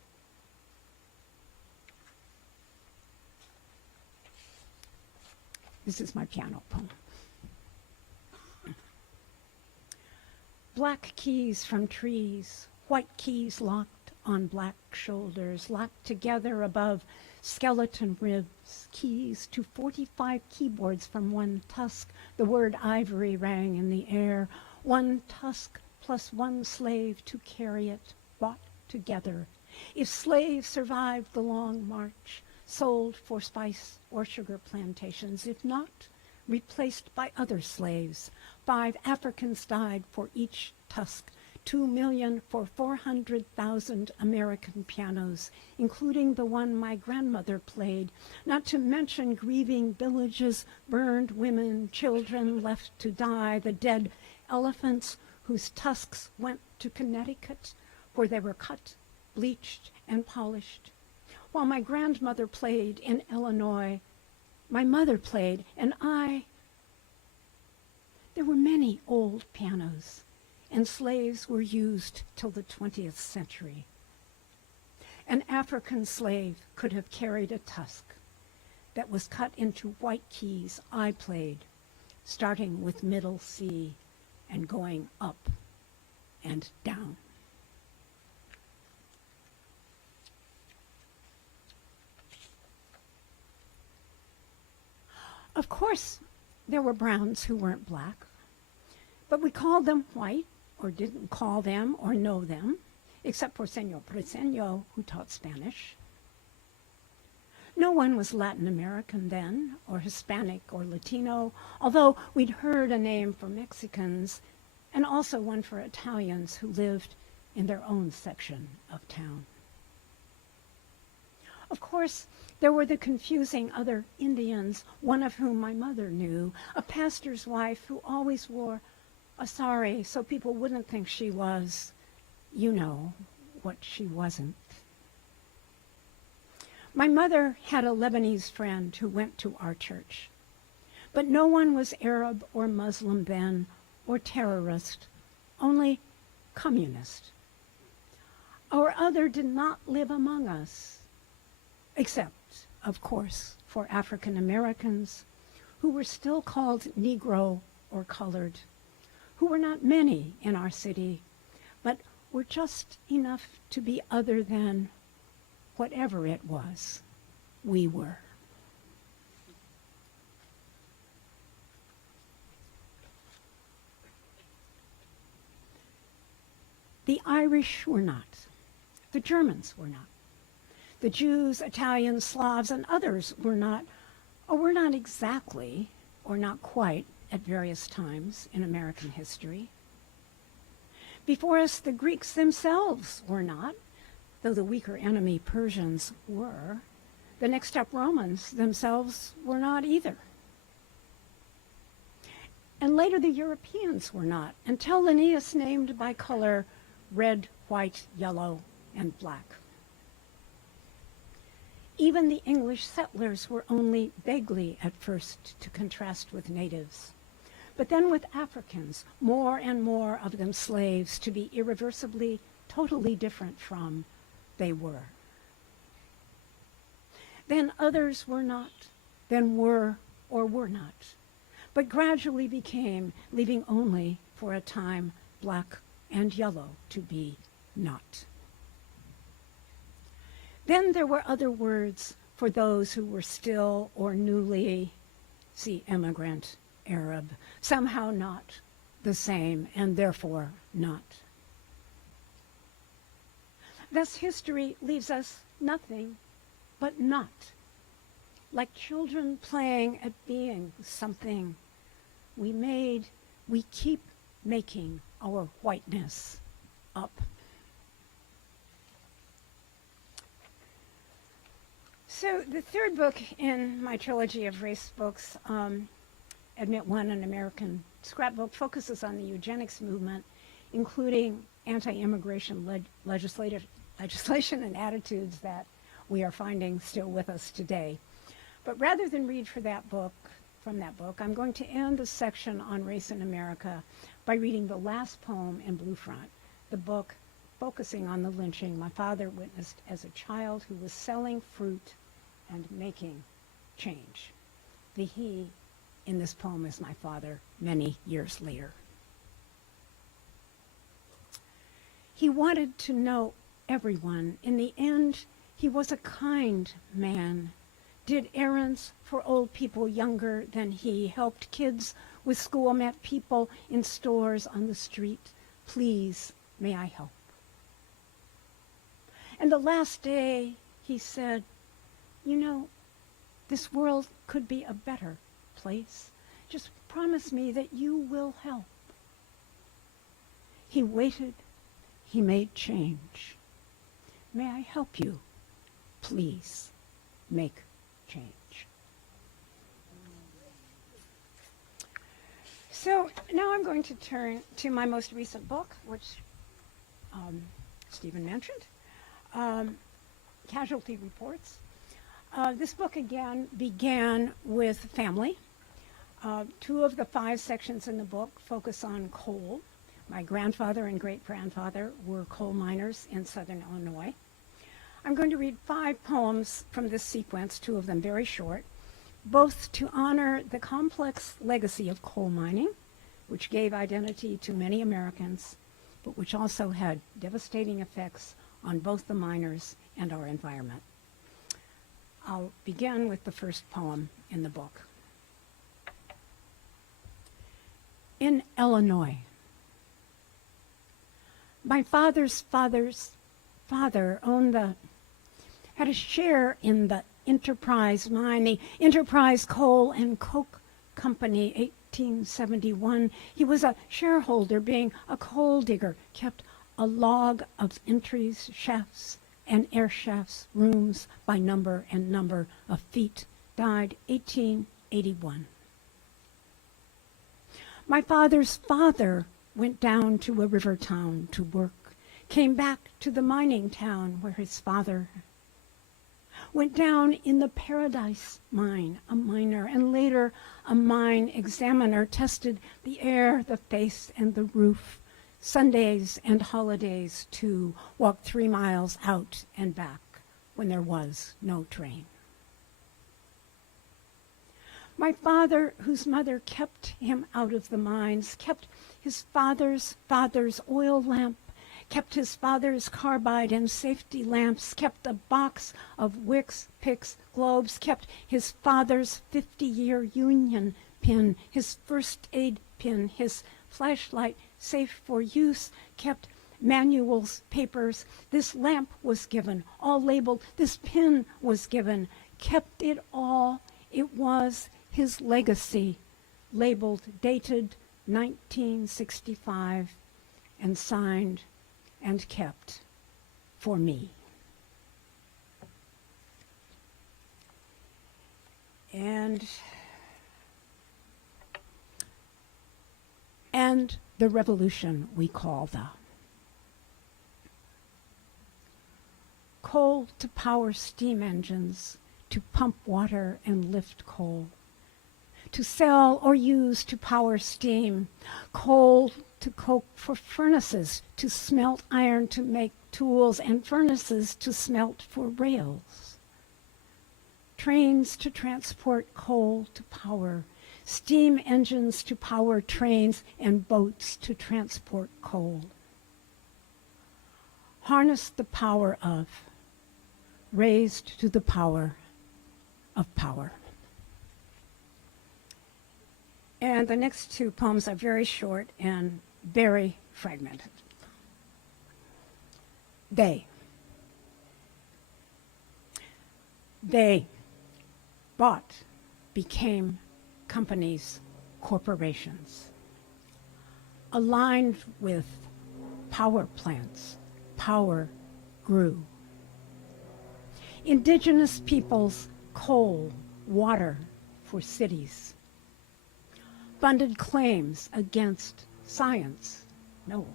This is my piano poem. Black keys from trees, white keys locked on black shoulders, locked together above skeleton ribs, keys to 45 keyboards from one tusk. The word ivory rang in the air. One tusk plus one slave to carry it, bought together. If slaves survived the long march, sold for spice or sugar plantations, if not, replaced by other slaves. 5 Africans died for each tusk, 2 million for 400,000 American pianos, including the one my grandmother played, not to mention grieving villages, burned women, children left to die, the dead elephants whose tusks went to Connecticut, where they were cut, bleached, and polished. While my grandmother played in Illinois, my mother played, and there were many old pianos, and slaves were used till the 20th century. An African slave could have carried a tusk that was cut into white keys I played, starting with middle C and going up and down. Of course, there were browns who weren't black, but we called them white, or didn't call them or know them, except for Señor Briceño, who taught Spanish. No one was Latin American then, or Hispanic or Latino, although we'd heard a name for Mexicans, and also one for Italians who lived in their own section of town. Of course, there were the confusing other Indians, one of whom my mother knew, a pastor's wife who always wore a sari so people wouldn't think she was, you know, what she wasn't. My mother had a Lebanese friend who went to our church, but no one was Arab or Muslim then, or terrorist, only communist. Our other did not live among us, except, of course, for African Americans, who were still called Negro or colored, who were not many in our city, but were just enough to be other than whatever it was we were. The Irish were not. The Germans were not. The Jews, Italians, Slavs, and others were not, or were not exactly, or not quite, at various times in American history. Before us, the Greeks themselves were not, though the weaker enemy Persians were. The next up Romans themselves were not either. And later the Europeans were not, until Linnaeus named by color red, white, yellow, and black. Even the English settlers were only vaguely at first to contrast with natives. But then with Africans, more and more of them slaves to be irreversibly, totally different from they were. Then others were not, then were or were not, but gradually became, leaving only for a time black and yellow to be not. Then there were other words for those who were still or newly, see immigrant, Arab, somehow not the same and therefore not. Thus history leaves us nothing but not. Like children playing at being something we keep making our whiteness up. So the third book in my trilogy of race books, Admit One, an American Scrapbook, focuses on the eugenics movement, including anti-immigration legislation and attitudes that we are finding still with us today. But rather than read from that book, I'm going to end the section on race in America by reading the last poem in Blue Front, the book focusing on the lynching my father witnessed as a child who was selling fruit and making change. The he in this poem is my father many years later. He wanted to know everyone. In the end, he was a kind man. Did errands for old people younger than he, helped kids with school, met people in stores on the street. Please, may I help? And the last day, he said, you know, this world could be a better place. Just promise me that you will help. He waited. He made change. May I help you? Please make change. So now I'm going to turn to my most recent book, which Stephen mentioned, Casualty Reports. This book again began with family. 2 of the 5 sections in the book focus on coal. My grandfather and great-grandfather were coal miners in southern Illinois. I'm going to read 5 poems from this sequence, 2 of them very short, both to honor the complex legacy of coal mining, which gave identity to many Americans, but which also had devastating effects on both the miners and our environment. I'll begin with the first poem in the book. In Illinois. My father's father's father had a share in the Enterprise mine, the Enterprise Coal and Coke Company, 1871. He was a shareholder, being a coal digger, kept a log of entries, shafts, and air shafts, rooms by number and number of feet, died 1881. My father's father went down to a river town to work, came back to the mining town where his father went down in the Paradise mine, a miner, and later a mine examiner, tested the air, the face, and the roof, Sundays and holidays too, walked 3 miles out and back when there was no train. My father, whose mother kept him out of the mines, kept his father's oil lamp, kept his father's carbide and safety lamps, kept a box of wicks, picks, globes, kept his father's 50-year union pin, his first aid pin, his flashlight safe for use, kept manuals, papers. This lamp was given, all labeled. This pin was given, kept it all. It was his legacy, labeled, dated 1965, and signed and kept for me. And the revolution we call the coal to power steam engines, to pump water and lift coal, to sell or use to power steam, coal to coke for furnaces, to smelt iron to make tools, and furnaces to smelt for rails. Trains to transport coal to power, steam engines to power trains, and boats to transport coal. Harness the power of, raised to the power of power. And the next 2 poems are very short and very fragmented. They. They bought, became companies, corporations. Aligned with power plants, power grew. Indigenous peoples, coal, water for cities. Funded claims against science, no.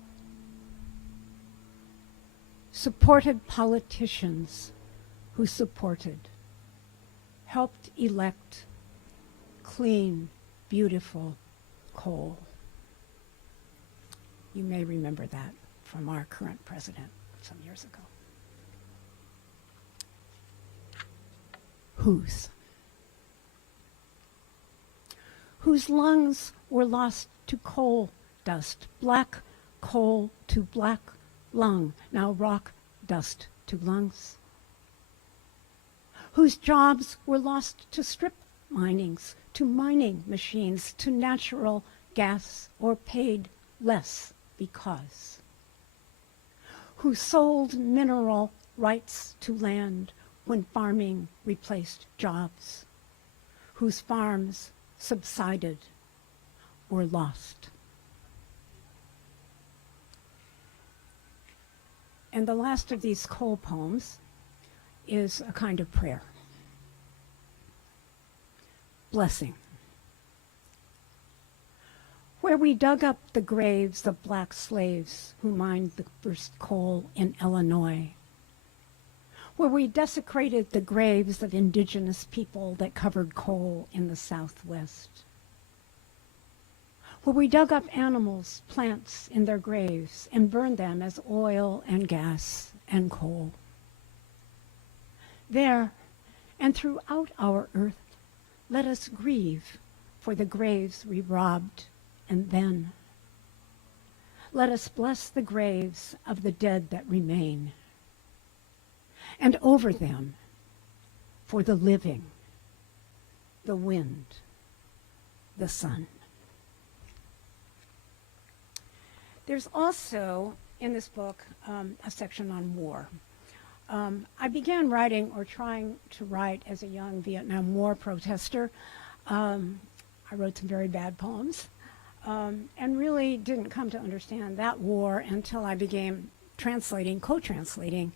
Supported politicians who supported, helped elect clean, beautiful coal. You may remember that from our current president some years ago. Whose lungs were lost to coal dust, black coal to black lung, now rock dust to lungs. Whose jobs were lost to strip minings, to mining machines, to natural gas, or paid less because. Who sold mineral rights to land when farming replaced jobs, whose farms subsided or lost. And the last of these coal poems is a kind of prayer. Blessing. Where we dug up the graves of black slaves who mined the first coal in Illinois, where we desecrated the graves of indigenous people that covered coal in the Southwest, where we dug up animals, plants in their graves and burned them as oil and gas and coal. There and throughout our earth, let us grieve for the graves we robbed, and then let us bless the graves of the dead that remain, and over them for the living, the wind, the sun. There's also, in this book, a section on war. I began writing, or trying to write, as a young Vietnam War protester. I wrote some very bad poems, and really didn't come to understand that war until I began co-translating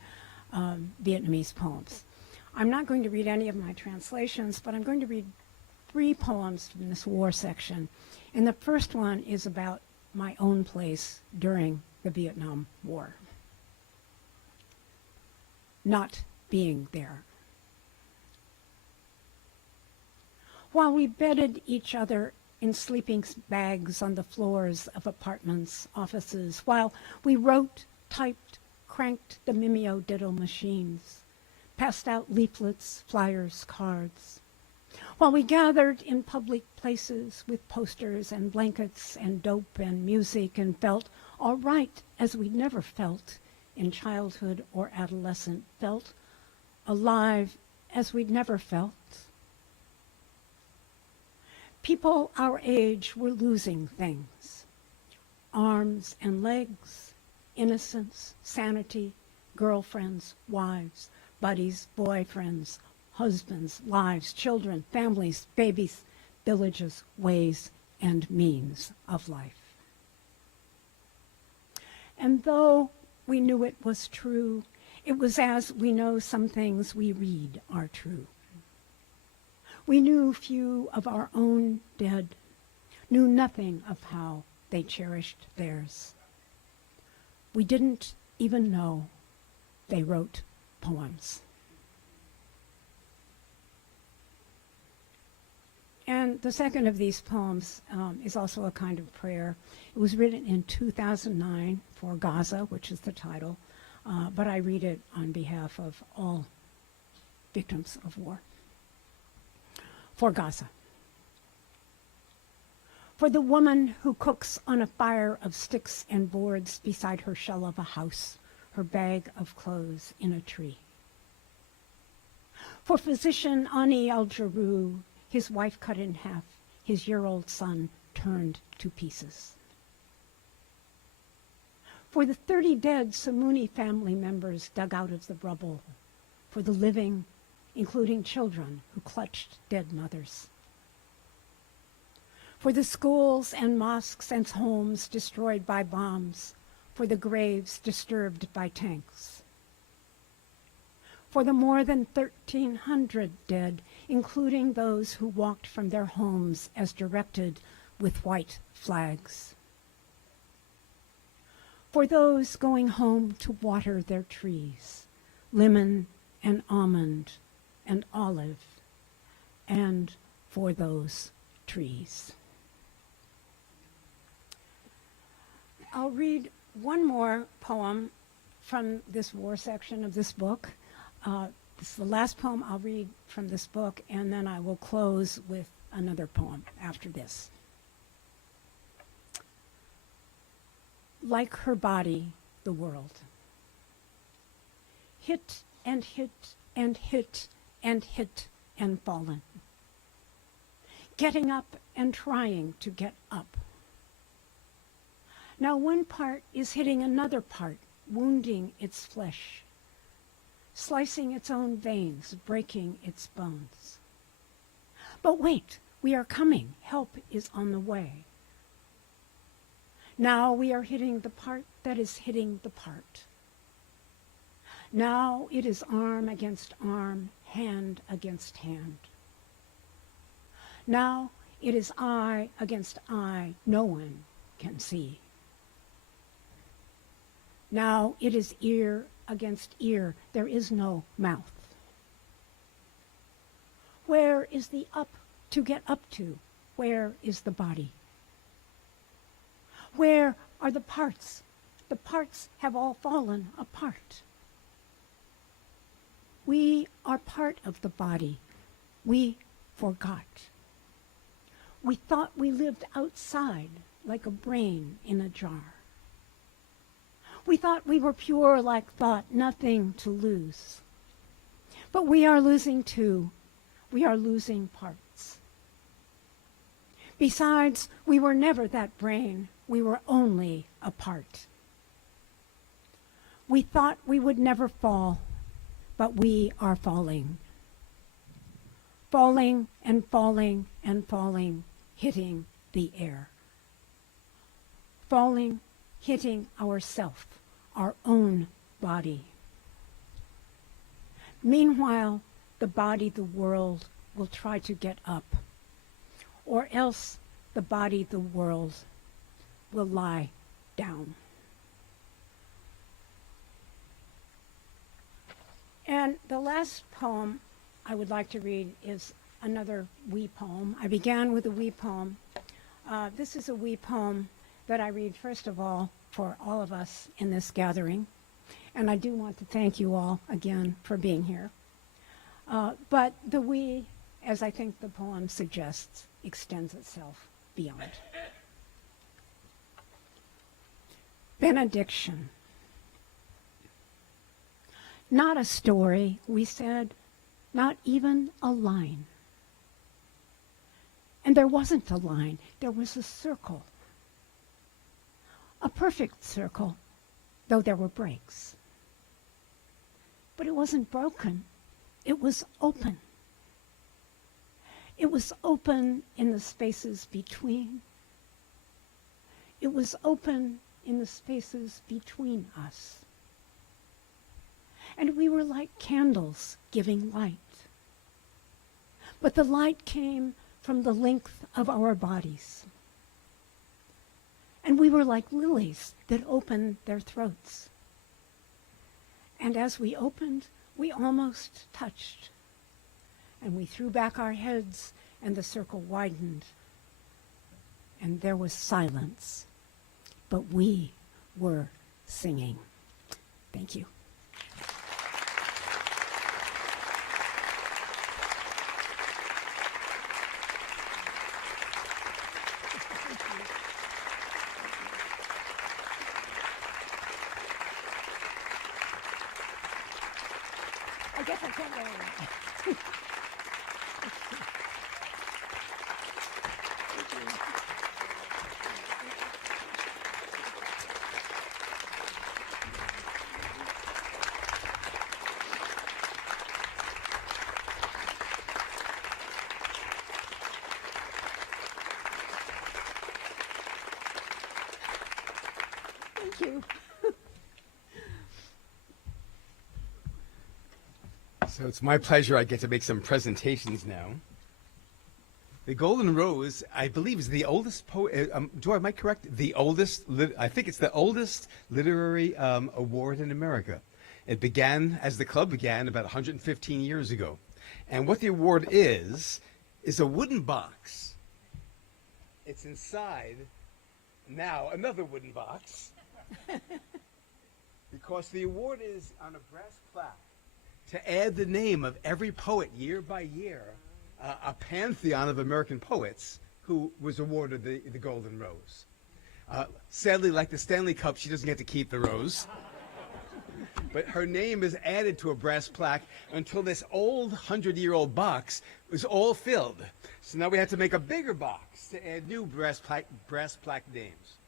Vietnamese poems. I'm not going to read any of my translations, but I'm going to read 3 poems from this war section. And the first one is about my own place during the Vietnam War. Not being there. While we bedded each other in sleeping bags on the floors of apartments, offices, while we wrote, typed, cranked the Mimeo-Ditto machines, passed out leaflets, flyers, cards, while we gathered in public places with posters and blankets and dope and music and felt all right as we'd never felt in childhood or adolescent, felt alive as we'd never felt. People our age were losing things: arms and legs, innocence, sanity, girlfriends, wives, buddies, boyfriends, husbands, lives, children, families, babies, villages, ways, and means of life. And though we knew it was true, it was as we know some things we read are true. We knew few of our own dead, knew nothing of how they cherished theirs. We didn't even know they wrote poems. And the second of these poems is also a kind of prayer. It was written in 2009 for Gaza, which is the title, but I read it on behalf of all victims of war. For Gaza. For the woman who cooks on a fire of sticks and boards beside her shell of a house, her bag of clothes in a tree. For physician Ani al-Jarrou, his wife cut in half, his year-old son turned to pieces. For the 30 dead Samuni family members dug out of the rubble, for the living including children who clutched dead mothers. For the schools and mosques and homes destroyed by bombs, for the graves disturbed by tanks. For the more than 1,300 dead, including those who walked from their homes as directed with white flags. For those going home to water their trees, lemon and almond and olive, and for those trees. I'll read one more poem from this war section of this book. This is the last poem I'll read from this book, and then I will close with another poem after this. Like her body, the world. Hit and hit and hit and hit and fallen. Getting up and trying to get up. Now one part is hitting another part, wounding its flesh, slicing its own veins, breaking its bones. But wait, we are coming. Help is on the way. Now we are hitting the part that is hitting the part. Now it is arm against arm, hand against hand. Now it is eye against eye, no one can see. Now it is ear against ear, there is no mouth. Where is the up to get up to? Where is the body? Where are the parts? The parts have all fallen apart. We are part of the body. We forgot. We thought we lived outside like a brain in a jar. We thought we were pure like thought, nothing to lose. But we are losing too. We are losing parts. Besides, we were never that brain. We were only a part. We thought we would never fall, but we are falling. Falling and falling and falling, hitting the air. Falling, hitting ourself, our own body. Meanwhile, the body, the world, will try to get up, or else the body, the world, will lie down. And the last poem I would like to read is another wee poem. I began with a wee poem. This is a wee poem that I read, first of all, for all of us in this gathering. And I do want to thank you all again for being here. But the we, as I think the poem suggests, extends itself beyond. Benediction. Not a story, we said, not even a line. And there wasn't a line, there was a circle. A perfect circle, though there were breaks. But it wasn't broken, it was open. It was open in the spaces between. It was open in the spaces between us. And we were like candles giving light. But the light came from the length of our bodies. And we were like lilies that opened their throats. And as we opened, we almost touched. And we threw back our heads, and the circle widened. And there was silence. But we were singing. Thank you. I guess I can't go away. Thank you. So it's my pleasure I get to make some presentations now. The Golden Rose, I believe, is the oldest poet. Am I correct? The oldest. I think it's the oldest literary award in America. It began as the club began about 115 years ago, and what the award is a wooden box. It's inside now another wooden box, because the award is on a brass plaque to add the name of every poet year by year. A pantheon of American poets who was awarded the Golden Rose. Sadly, like the Stanley Cup, she doesn't get to keep the rose. But her name is added to a brass plaque until this old 100-year-old box was all filled. So now we had to make a bigger box to add new brass plaque names.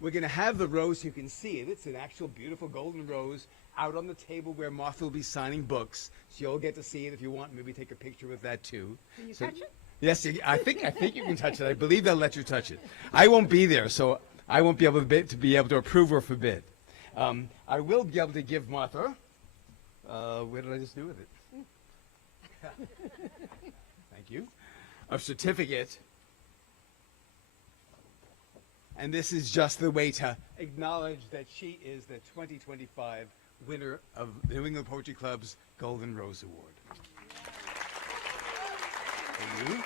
We're going to have the rose, you can see it. It's an actual beautiful golden rose out on the table where Martha will be signing books. So you'll get to see it if you want. Maybe take a picture with that too. Can you touch it? Yes, I think you can touch it. I believe they'll let you touch it. I won't be there, so I won't be able to approve or forbid. I will be able to give Martha. Where did I just do with it? Thank you. A certificate. And this is just the way to acknowledge that she is the 2025 winner of the New England Poetry Club's Golden Rose Award. Thank you.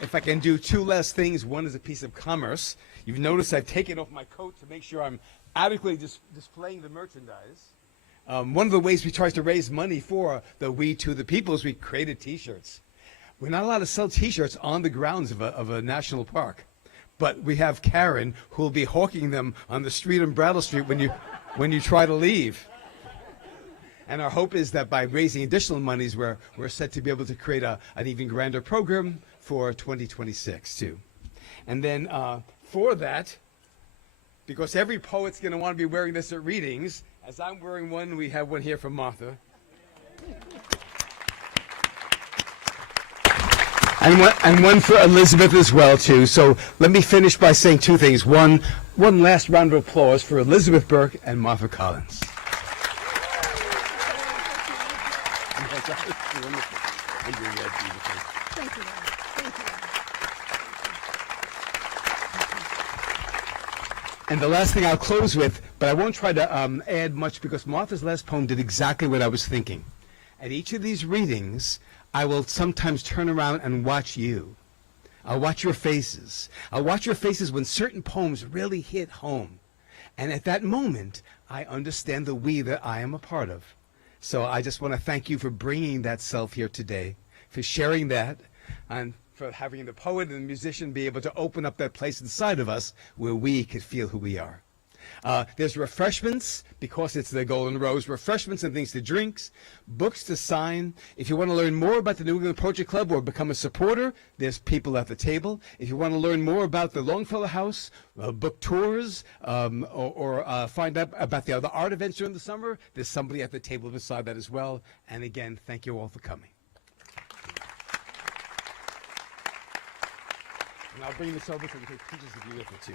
If I can do two last things, one is a piece of commerce. You've noticed I've taken off my coat to make sure I'm adequately displaying the merchandise. One of the ways we try to raise money for the We to the People is we created T-shirts. We're not allowed to sell T-shirts on the grounds of a national park, but we have Karen who will be hawking them on the street on Brattle Street when you try to leave. And our hope is that by raising additional monies, we're set to be able to create an even grander program for 2026 too. And then for that, because every poet's going to want to be wearing this at readings, as I'm wearing one, we have one here from Martha. And one for Elizabeth as well, too. So let me finish by saying two things. One last round of applause for Elizabeth Burke and Martha Collins. Thank you. Thank you. And the last thing I'll close with, but I won't try to add much because Martha's last poem did exactly what I was thinking. At each of these readings, I will sometimes turn around and watch you. I'll watch your faces. I'll watch your faces when certain poems really hit home. And at that moment, I understand the we that I am a part of. So I just want to thank you for bringing that self here today, for sharing that, and for having the poet and the musician be able to open up that place inside of us where we could feel who we are. There's refreshments, because it's the Golden Rose, refreshments and things to drinks, books to sign. If you want to learn more about the New England Poetry Club or become a supporter, there's people at the table. If you want to learn more about the Longfellow House, book tours, or find out about the other art events during the summer, there's somebody at the table beside that as well. And again, thank you all for coming. And I'll bring this over to the teachers of you with it too.